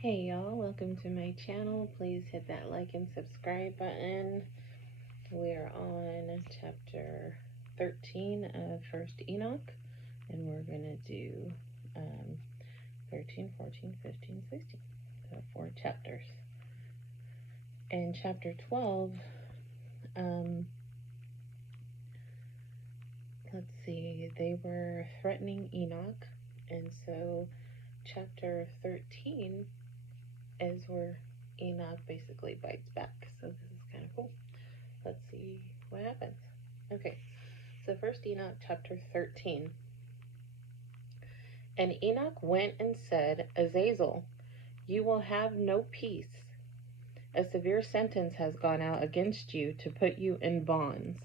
Hey y'all, welcome to my channel. Please hit that like and subscribe button. We're on chapter 13 of 1st Enoch, and we're going to do 13, 14, 15, 16. So 4 chapters. In chapter 12, let's see, they were threatening Enoch, and so chapter 13 is where Enoch basically bites back. So this is kind of cool. Let's see what happens. Okay, so 1st Enoch chapter 13. And Enoch went and said, Azazel, you will have no peace. A severe sentence has gone out against you to put you in bonds.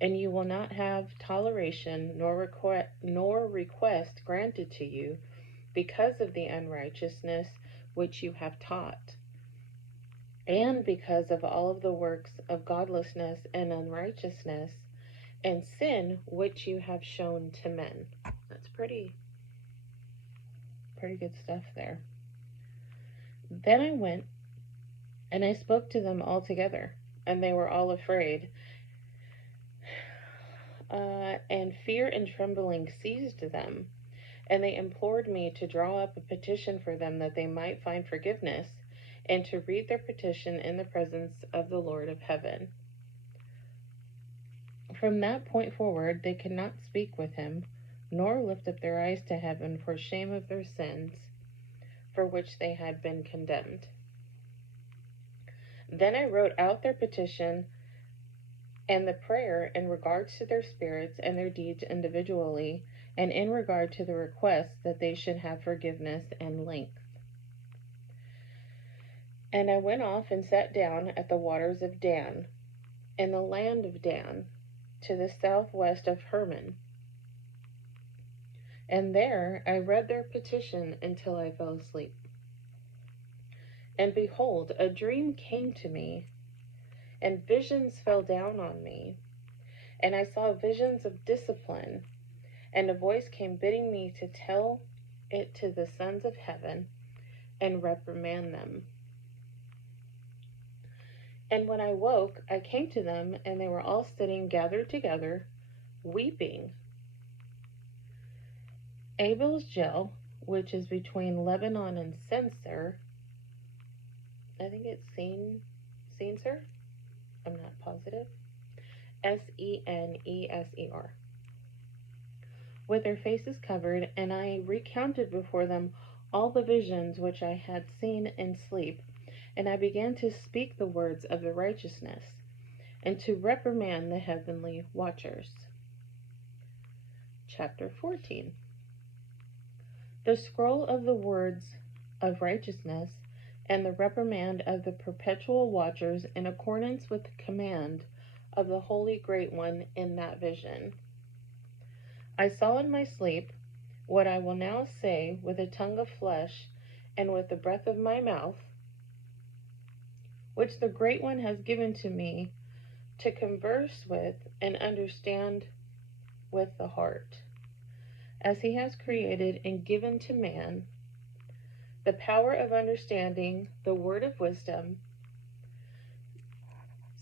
And you will not have toleration nor request granted to you because of the unrighteousness which you have taught, and because of all of the works of godlessness and unrighteousness and sin which you have shown to men. That's pretty good stuff there. Then I went and I spoke to them all together, and they were all afraid. And fear and trembling seized them, and they implored me to draw up a petition for them that they might find forgiveness, and to read their petition in the presence of the Lord of heaven. From that point forward, they could not speak with him, nor lift up their eyes to heaven for shame of their sins, for which they had been condemned. Then I wrote out their petition and the prayer in regards to their spirits and their deeds individually, and in regard to the request that they should have forgiveness and length. And I went off and sat down at the waters of Dan, in the land of Dan, to the southwest of Hermon. And there I read their petition until I fell asleep. And behold, a dream came to me, and visions fell down on me. And I saw visions of discipline, and a voice came bidding me to tell it to the sons of heaven and reprimand them. And when I woke, I came to them, and they were all sitting gathered together, weeping. Abel's Gel, which is between Lebanon and Censer, I think it's Censer, I'm not positive, Seneser, with their faces covered, and I recounted before them all the visions which I had seen in sleep, and I began to speak the words of the righteousness, and to reprimand the heavenly watchers. Chapter 14. The scroll of the words of righteousness and the reprimand of the perpetual watchers in accordance with the command of the Holy Great One in that vision. I saw in my sleep what I will now say with a tongue of flesh and with the breath of my mouth, which the Great One has given to me to converse with and understand with the heart, as he has created and given to man the power of understanding the word of wisdom.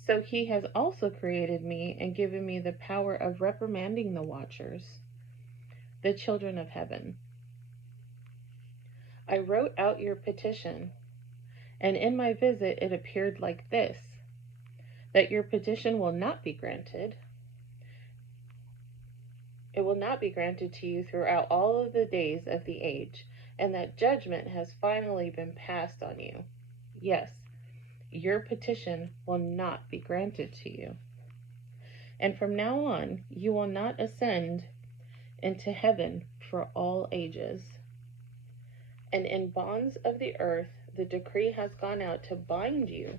So he has also created me and given me the power of reprimanding the watchers, the children of heaven. I wrote out your petition, and in my visit it appeared like this, that your petition will not be granted. It will not be granted to you throughout all of the days of the age, and that judgment has finally been passed on you. Yes, your petition will not be granted to you. And from now on, you will not ascend into heaven for all ages. And in bonds of the earth, the decree has gone out to bind you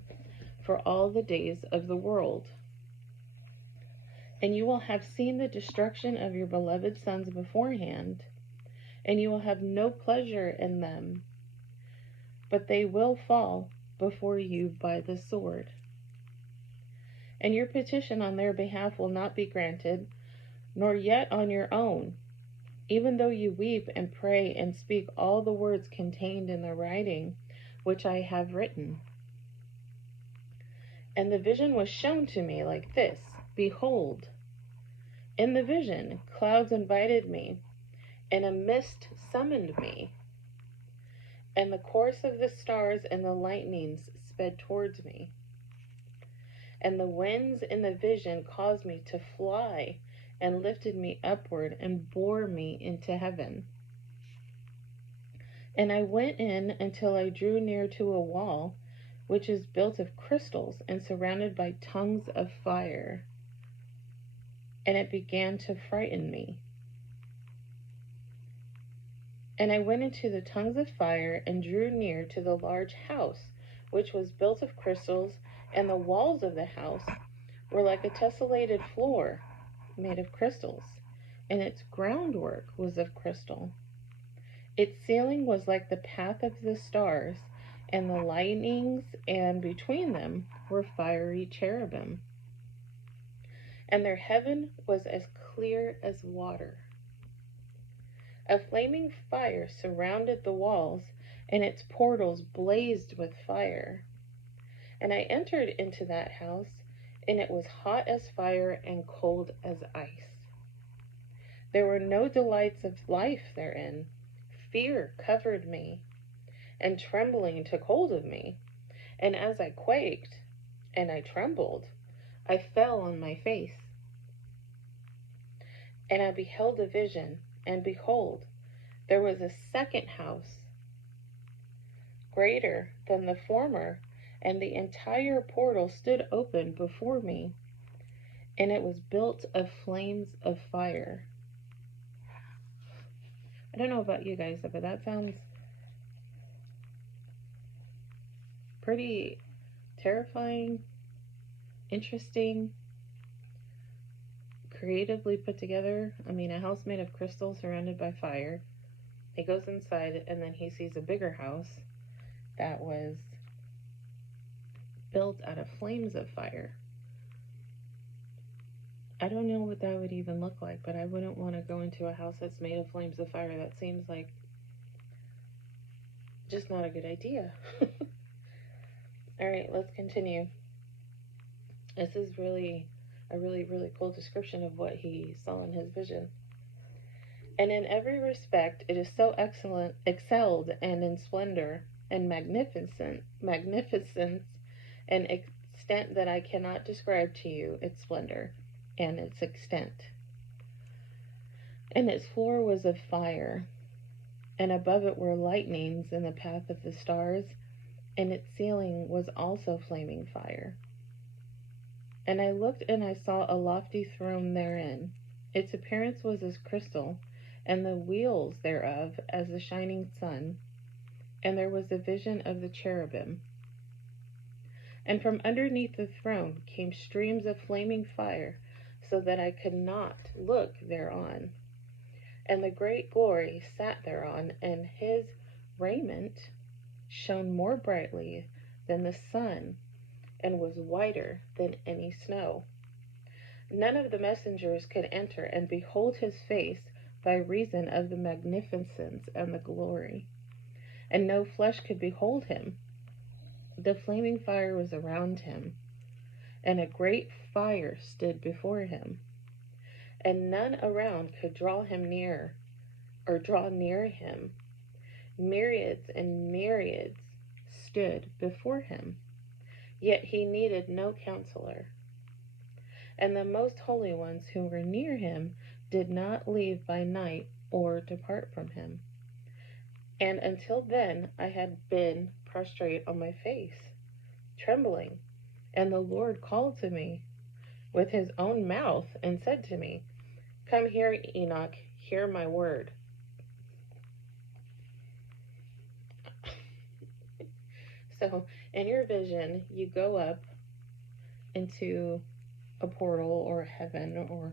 for all the days of the world. And you will have seen the destruction of your beloved sons beforehand, and you will have no pleasure in them, but they will fall before you by the sword. And your petition on their behalf will not be granted, nor yet on your own, even though you weep and pray and speak all the words contained in the writing which I have written. And the vision was shown to me like this: Behold, in the vision, clouds invited me, and a mist summoned me, and the course of the stars and the lightnings sped towards me. And the winds in the vision caused me to fly, and lifted me upward, and bore me into heaven. And I went in until I drew near to a wall, which is built of crystals and surrounded by tongues of fire. And it began to frighten me. And I went into the tongues of fire and drew near to the large house, which was built of crystals, and the walls of the house were like a tessellated floor made of crystals, and its groundwork was of crystal. Its ceiling was like the path of the stars, and the lightnings, and between them were fiery cherubim. And their heaven was as clear as water. A flaming fire surrounded the walls, and its portals blazed with fire. And I entered into that house, and it was hot as fire and cold as ice. There were no delights of life therein. Fear covered me, and trembling took hold of me. And as I quaked, and I trembled, I fell on my face. And I beheld a vision, and behold, there was a second house, greater than the former, and the entire portal stood open before me, and it was built of flames of fire. I don't know about you guys, but that sounds pretty terrifying, interesting, creatively put together. I mean, a house made of crystal surrounded by fire. He goes inside, and then he sees a bigger house that was built out of flames of fire. I don't know what that would even look like, but I wouldn't want to go into a house that's made of flames of fire. That seems like just not a good idea. All right, let's continue. This is really really cool description of what he saw in his vision. And in every respect, it is so excelled, and in splendor and magnificence and extent that I cannot describe to you its splendor and its extent. And its floor was of fire, and above it were lightnings in the path of the stars, and its ceiling was also flaming fire. And I looked, and I saw a lofty throne therein. Its appearance was as crystal, and the wheels thereof as the shining sun. And there was a vision of the cherubim. And from underneath the throne came streams of flaming fire, so that I could not look thereon. And the great glory sat thereon, and his raiment shone more brightly than the sun, and was whiter than any snow. None of the messengers could enter and behold his face by reason of the magnificence and the glory. And no flesh could behold him. The flaming fire was around him, and a great fire stood before him. And none around could draw him near, or draw near him. Myriads and myriads stood before him, yet he needed no counselor. And the most holy ones who were near him did not leave by night or depart from him. And until then I had been prostrate on my face, trembling. And the Lord called to me with his own mouth and said to me, Come here, Enoch, hear my word. So in your vision, you go up into a portal or heaven or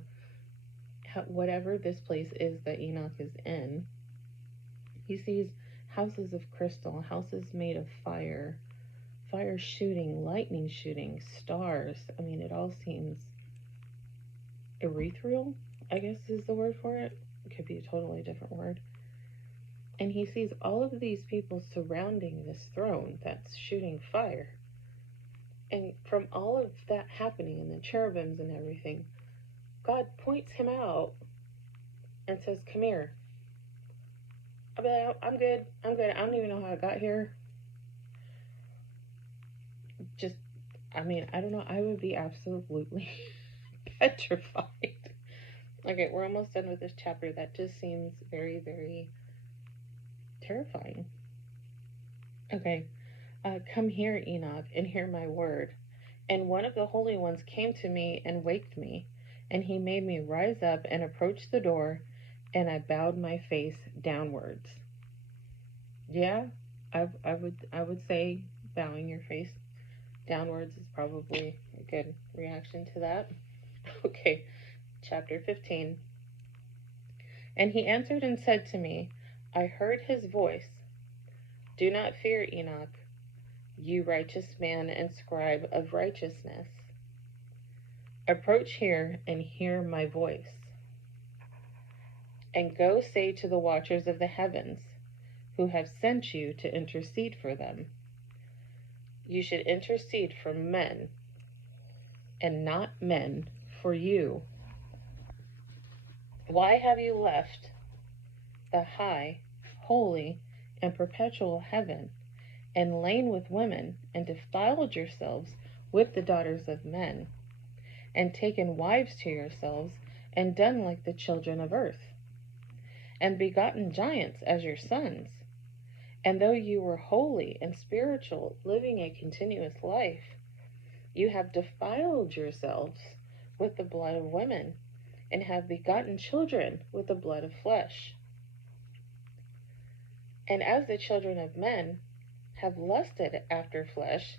whatever this place is that Enoch is in. He sees houses of crystal, houses made of fire, fire shooting, lightning shooting, stars. I mean, it all seems ethereal, I guess is the word for it. could be a totally different word. And he sees all of these people surrounding this throne that's shooting fire. And from all of that happening and the cherubims and everything, God points him out and says, "Come here." I'll be like, "I'm good. I'm good. I don't even know how I got here." Just, I mean, I don't know. I would be absolutely petrified. Okay, we're almost done with this chapter. That just seems very, very terrifying. Okay, come here, Enoch, and hear my word. And one of the holy ones came to me and waked me, and he made me rise up and approach the door, and I bowed my face downwards. Yeah, I would say bowing your face downwards is probably a good reaction to that. Okay, chapter 15. And he answered and said to me, I heard his voice. Do not fear, Enoch, you righteous man and scribe of righteousness. Approach here and hear my voice. And go say to the watchers of the heavens, who have sent you to intercede for them. You should intercede for men, and not men for you. Why have you left the high, holy, and perpetual heaven, and lain with women, and defiled yourselves with the daughters of men, and taken wives to yourselves, and done like the children of earth, and begotten giants as your sons? And though you were holy and spiritual, living a continuous life, you have defiled yourselves with the blood of women, and have begotten children with the blood of flesh. And as the children of men have lusted after flesh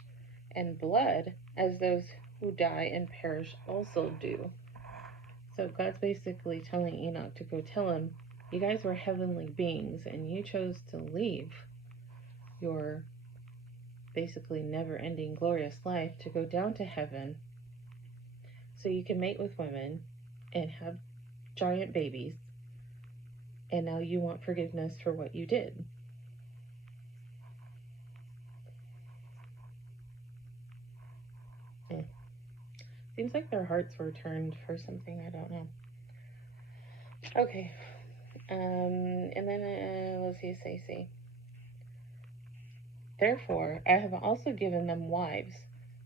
and blood, as those who die and perish also do. So God's basically telling Enoch to go tell him, you guys were heavenly beings, and you chose to leave your basically never-ending glorious life to go down to heaven so you can mate with women and have giant babies, and now you want forgiveness for what you did. Seems like their hearts were turned for something, I don't know. Okay, and then let's see. Therefore, I have also given them wives,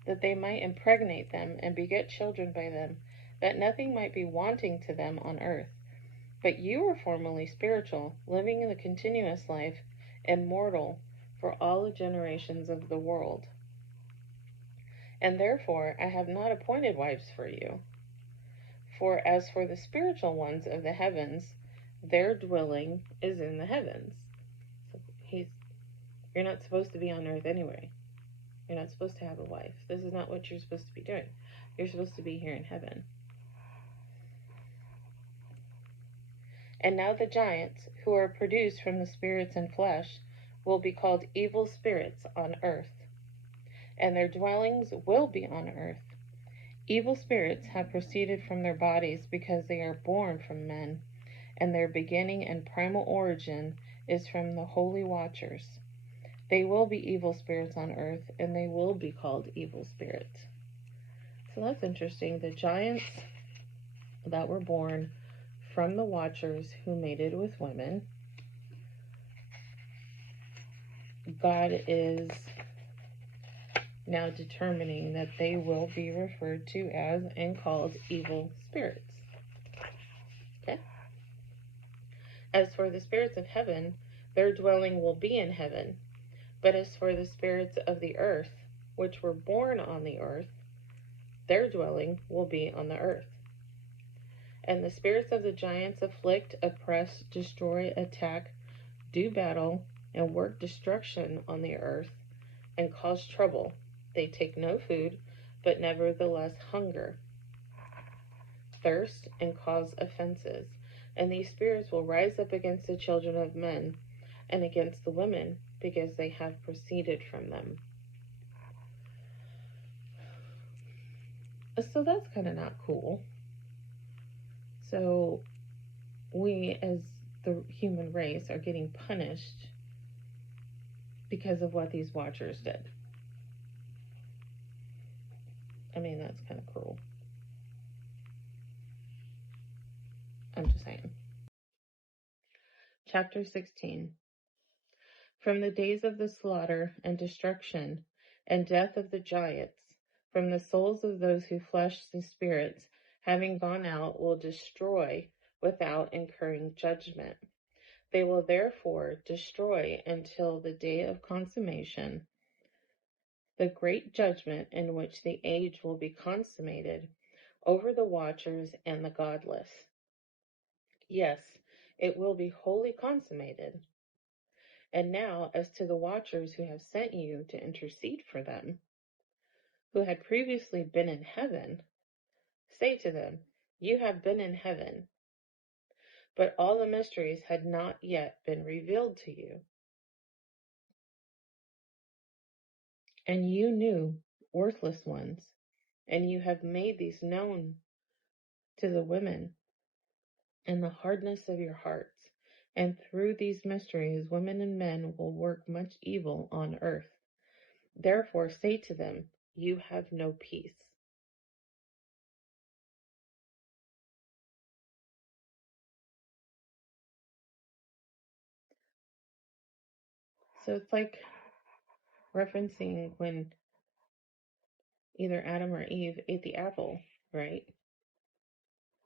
that they might impregnate them and beget children by them, that nothing might be wanting to them on earth. But you were formerly spiritual, living in the continuous life, immortal, for all the generations of the world. And therefore I have not appointed wives for you. For as for the spiritual ones of the heavens, their dwelling is in the heavens. So you're not supposed to be on earth anyway. You're not supposed to have a wife. This is not what you're supposed to be doing. You're supposed to be here in heaven. And now the giants, who are produced from the spirits and flesh, will be called evil spirits on earth, and their dwellings will be on earth. Evil spirits have proceeded from their bodies because they are born from men, and their beginning and primal origin is from the holy watchers. They will be evil spirits on earth, and they will be called evil spirits. So that's interesting. The giants that were born from the watchers who mated with women, God is now determining that they will be referred to as and called evil spirits. Okay? As for the spirits of heaven, their dwelling will be in heaven. But as for the spirits of the earth, which were born on the earth, their dwelling will be on the earth. And the spirits of the giants afflict, oppress, destroy, attack, do battle, and work destruction on the earth, and cause trouble. They take no food, but nevertheless hunger, thirst, and cause offenses. And these spirits will rise up against the children of men, and against the women, because they have proceeded from them. So that's kind of not cool. So we as the human race are getting punished because of what these watchers did. I mean, that's kind of cruel. I'm just saying. Chapter 16. From the days of the slaughter and destruction and death of the giants, from the souls of those who flesh the spirits, having gone out, will destroy without incurring judgment. They will therefore destroy until the day of consummation, the great judgment in which the age will be consummated over the watchers and the godless. Yes, it will be wholly consummated. And now, as to the watchers who have sent you to intercede for them, who had previously been in heaven, say to them, you have been in heaven, but all the mysteries had not yet been revealed to you. And you knew, worthless ones, and you have made these known to the women in the hardness of your hearts. And through these mysteries, women and men will work much evil on earth. Therefore say to them, you have no peace. So it's like referencing when either Adam or Eve ate the apple, right?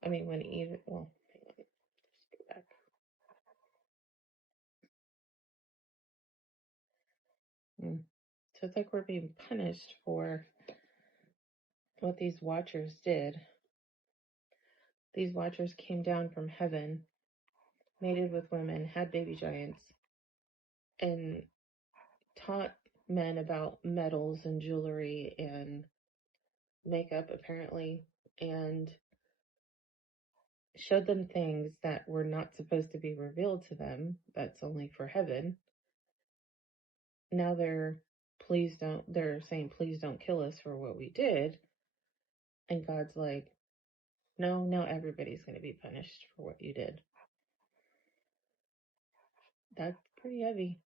I mean, when Eve, well, hang on, just go back. So it's like we're being punished for what these watchers did. These watchers came down from heaven, mated with women, had baby giants, and taught men about metals and jewelry and makeup, apparently, and showed them things that were not supposed to be revealed to them. That's only for heaven. Now they're saying, please don't kill us for what we did. And God's like, no, now everybody's going to be punished for what you did. That's pretty heavy.